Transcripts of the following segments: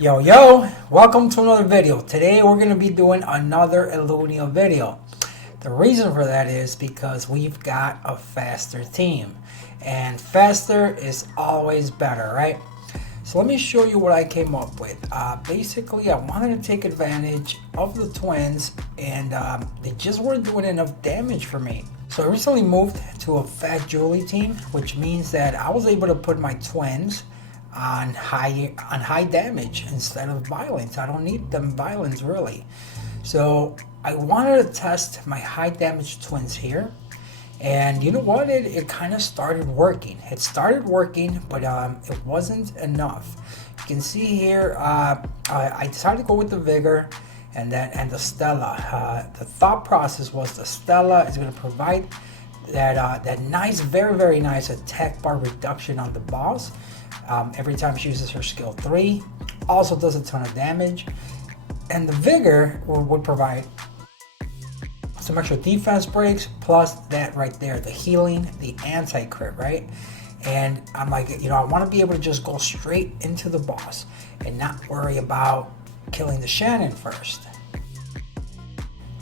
Yo, welcome to another video. Today we're going to be doing another Ellunia video. The reason for that is because we've got a faster team. And faster is always better, right? So let me show you what I came up with. Basically, I wanted to take advantage of the twins and they just weren't doing enough damage for me. So I recently moved to a Fat Julie team, which means that I was able to put my twins on high damage instead of violence. I don't need them violence really. So I wanted to test my high damage twins here. And you know what? It kind of started working. It started working, but it wasn't enough. You can see here, I decided to go with the Vigor and the Stella. The thought process was the Stella is going to provide that nice, very nice attack bar reduction on the boss. Every time she uses her skill 3, also does a ton of damage, and the Vigor would provide some extra defense breaks, plus that right there, the healing, the anti-crit, right? And I'm like, I want to be able to just go straight into the boss and not worry about killing the Shannon first.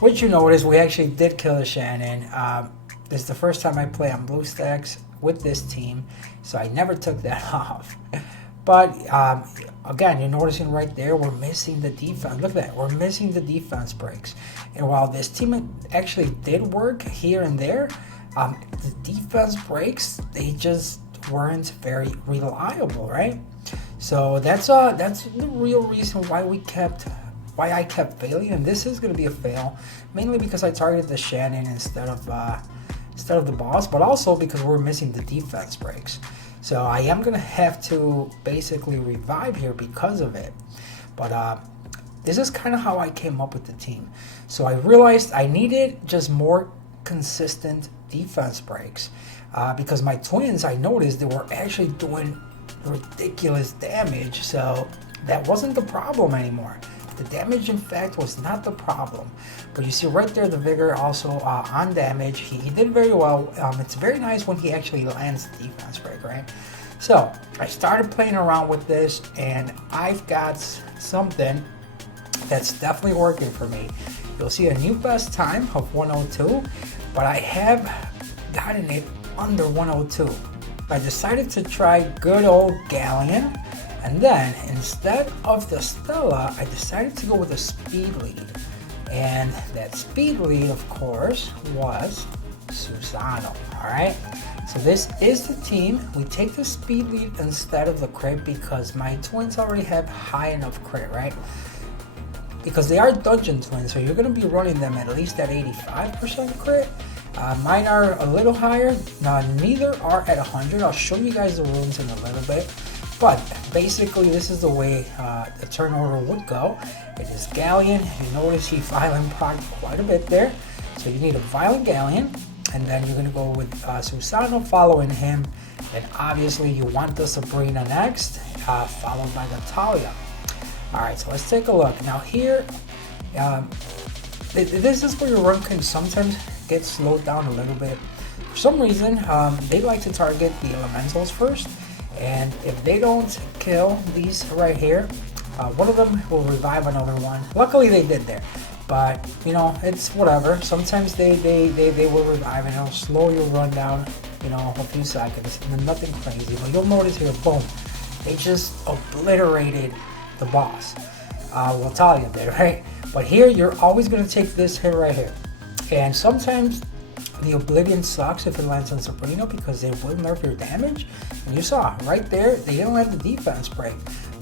Which you notice, we actually did kill the Shannon. This is the first time I play on BlueStacks with this team, so I never took that off. But again, you're noticing right there, we're missing the defense. Look at that, we're missing the defense breaks. And while this team actually did work here and there, the defense breaks, they just weren't very reliable, right? So that's the real reason why I kept failing, and this is going to be a fail, mainly because I targeted the Shannon instead of the boss, but also because we're missing the defense breaks. So I am going to have to basically revive here because of it. But this is kind of how I came up with the team. So I realized I needed just more consistent defense breaks because my twins, I noticed they were actually doing ridiculous damage. So that wasn't the problem anymore. The damage, in fact, was not the problem. But you see right there, the Vigor also on damage. He did very well. It's very nice when he actually lands the defense break, right? So I started playing around with this, and I've got something that's definitely working for me. You'll see a new best time of 102, but I have gotten it under 102. I decided to try good old Galleon. And then, instead of the Stella, I decided to go with a speed lead. And that speed lead, of course, was Susano, alright? So this is the team. We take the speed lead instead of the crit because my twins already have high enough crit, right? Because they are dungeon twins, so you're going to be running them at least at 85% crit. Mine are a little higher. Neither are at 100. I'll show you guys the runes in a little bit. But basically, this is the way the turn order would go. It is Galleon. You notice he violent proc quite a bit there. So you need a violent Galleon. And then you're going to go with Susano following him. And obviously, you want the Sabrina next, followed by the Talia. Alright, so let's take a look. Now here, this is where your run can sometimes get slowed down a little bit. For some reason, they like to target the elementals first. And if they don't kill these right here, one of them will revive another one. Luckily they did there, but it's whatever. Sometimes they will revive and it'll slow your run down, a few seconds, and then nothing crazy. But you'll notice here, boom, they just obliterated the boss. Well, Talia did, right? But here you're always gonna take this hit right here, and sometimes the Oblivion sucks if it lands on Sabrina because they will nerf your damage. And you saw right there, they didn't land the defense break,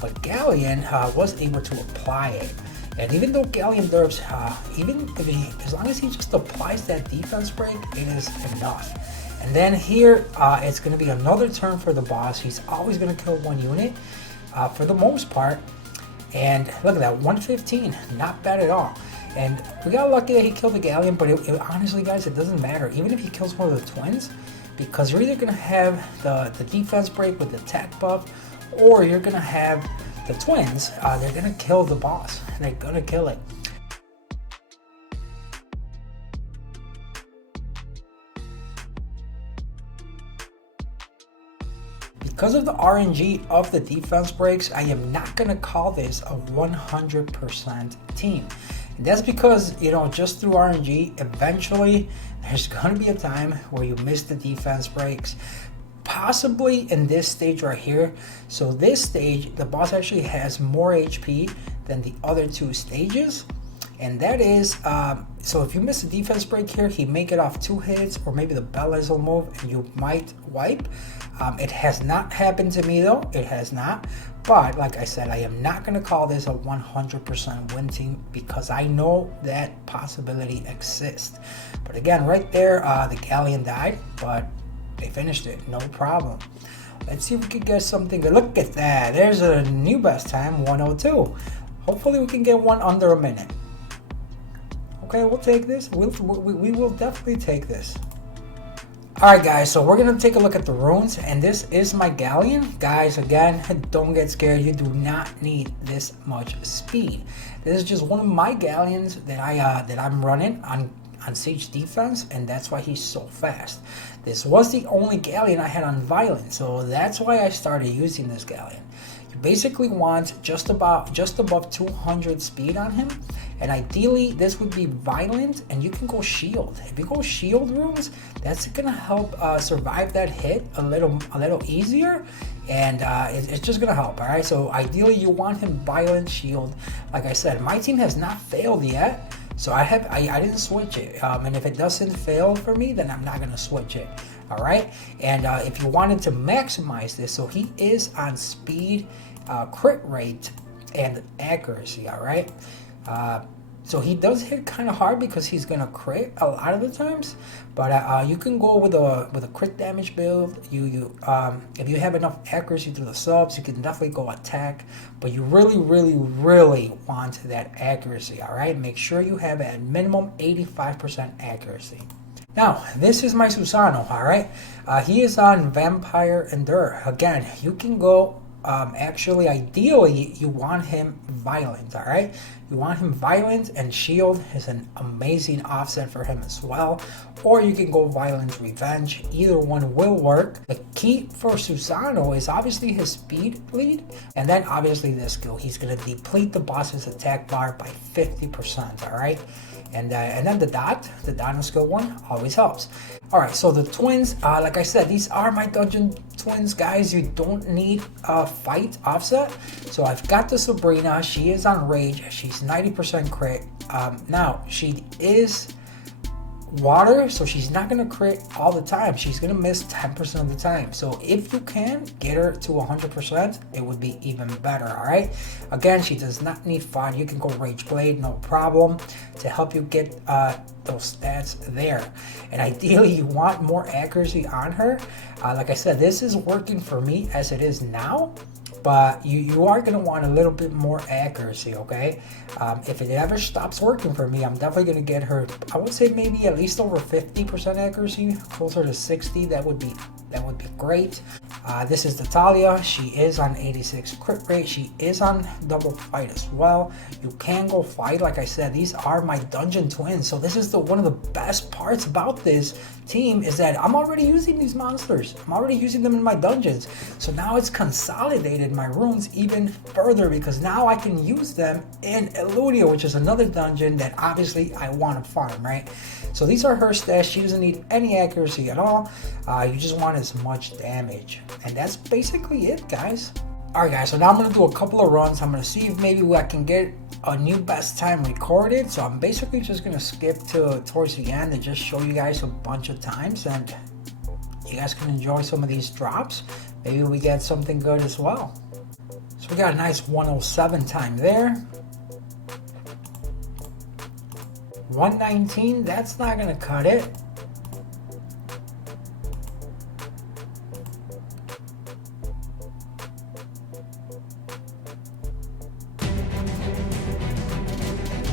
but Galleon was able to apply it. And even though Galleon nerfs, as long as he just applies that defense break, it is enough. And then here, it's going to be another turn for the boss. He's always going to kill one unit for the most part. And look at that, 115, not bad at all. And we got lucky that he killed the Galleon, but honestly, guys, it doesn't matter. Even if he kills one of the twins, because you're either going to have the defense break with the attack buff, or you're going to have the twins. They're going to kill the boss. They're going to kill it. because of the RNG of the defense breaks, I am not going to call this a 100% team. And that's because, you know, just through RNG, eventually there's going to be a time where you miss the defense breaks. Possibly in this stage right here. So this stage, the boss actually has more HP than the other two stages. And that is, so if you miss a defense break here, he may get off 2 hits, or maybe the Bellez will move and you might wipe. It has not happened to me though, it has not. But like I said, I am not going to call this a 100% win team because I know that possibility exists. But again, right there, the Galleon died, but they finished it, no problem. Let's see if we can get something good. Look at that, there's a new best time, 102. Hopefully we can get one under a minute. Okay, we'll take this. We will definitely take this. Alright guys, so we're going to take a look at the runes, and this is my Galleon. Guys, again, don't get scared. You do not need this much speed. This is just one of my Galleons that I'm running on siege defense, and that's why he's so fast. This was the only Galleon I had on violent, so that's why I started using this Galleon. You basically want just above 200 speed on him, and ideally this would be violent, and you can go shield. If you go shield runes, that's gonna help survive that hit a little easier, and it's just gonna help. All right, so ideally you want him violent shield. Like I said, my team has not failed yet, so I didn't switch it, and if it doesn't fail for me, then I'm not gonna switch it. All right, and if you wanted to maximize this, so he is on speed, crit rate, and accuracy. All right, so he does hit kind of hard because he's gonna crit a lot of the times, but you can go with a crit damage build. If you have enough accuracy through the subs, you can definitely go attack, but you really want that accuracy. All right, make sure you have at minimum 85% accuracy. Now, this is my Susano, all right? He is on Vampire Endure. Again, you can go, actually, ideally, you want him violent, all right? You want him violent, and shield is an amazing offset for him as well. Or you can go violent revenge. Either one will work. The key for Susano is obviously his speed lead, and then obviously this skill. He's going to deplete the boss's attack bar by 50%, all right? And then the dot on skill 1 always helps. All right, so the twins, like I said, these are my dungeon twins, guys. You don't need a fight offset. So I've got the Sabrina. She is on rage. She's 90% crit. Now she is water, so she's not gonna crit all the time. She's gonna miss 10% of the time. So if you can get her to 100%, it would be even better. All right, again, she does not need fun. You can go rage blade, no problem, to help you get those stats there. And ideally you want more accuracy on her. Like I said, this is working for me as it is now, but you are going to want a little bit more accuracy, okay? If it ever stops working for me, I'm definitely going to get her, I would say maybe at least over 50% accuracy, closer to 60. That would be great. This is Natalia. She is on 86 crit rate. She is on double fight as well. You can go fight. Like I said, these are my dungeon twins. So this is one of the best parts about this team is that I'm already using these monsters. I'm already using them in my dungeons. So now it's consolidated my runes even further because now I can use them in Ellunia, which is another dungeon that obviously I want to farm, right? So these are her stats. She doesn't need any accuracy at all. You just want as much damage. And that's basically it, guys. Alright guys, so now I'm going to do a couple of runs. I'm going to see if maybe I can get a new best time recorded. So I'm basically just going to skip towards the end and just show you guys a bunch of times. And you guys can enjoy some of these drops. Maybe we get something good as well. So we got a nice 107 time there. 119, that's not going to cut it.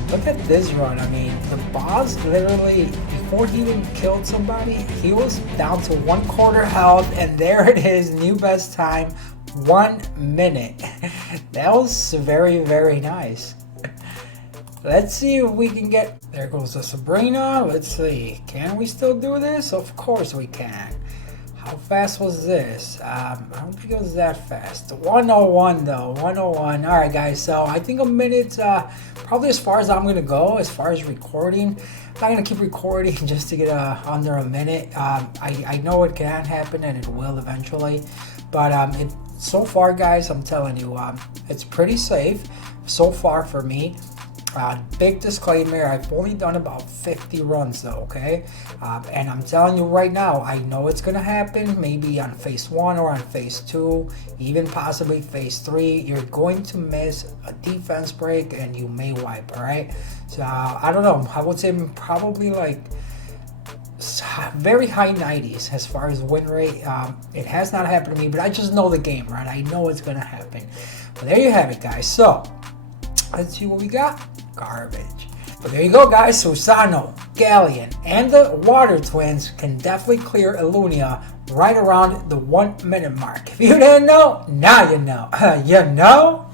Look at this run. I mean, the boss literally, before he even killed somebody, he was down to 1/4 health, and there it is, new best time, 1 minute. That was very, very nice. Let's see if we can get, there goes the Sabrina. Let's see, can we still do this? Of course we can. How fast was this? I don't think it was that fast. 101 though, 101. All right, guys. So I think a minute's probably as far as I'm gonna go as far as recording. I'm not gonna keep recording just to get under a minute. I know it can happen and it will eventually, but so far, guys, I'm telling you, it's pretty safe so far for me. Big disclaimer, I've only done about 50 runs though, okay? And I'm telling you right now, I know it's gonna happen, maybe on phase 1 or on phase 2, even possibly phase 3. You're going to miss a defense break and you may wipe, alright? So, I don't know, I would say probably like very high 90s as far as win rate. It has not happened to me, but I just know the game, right? I know it's gonna happen. But there you have it, guys. So, let's see what we got. Garbage. But there you go, guys. Susano, Galleon, and the Water Twins can definitely clear Ellunia right around the 1 minute mark. If you didn't know, now you know. You know?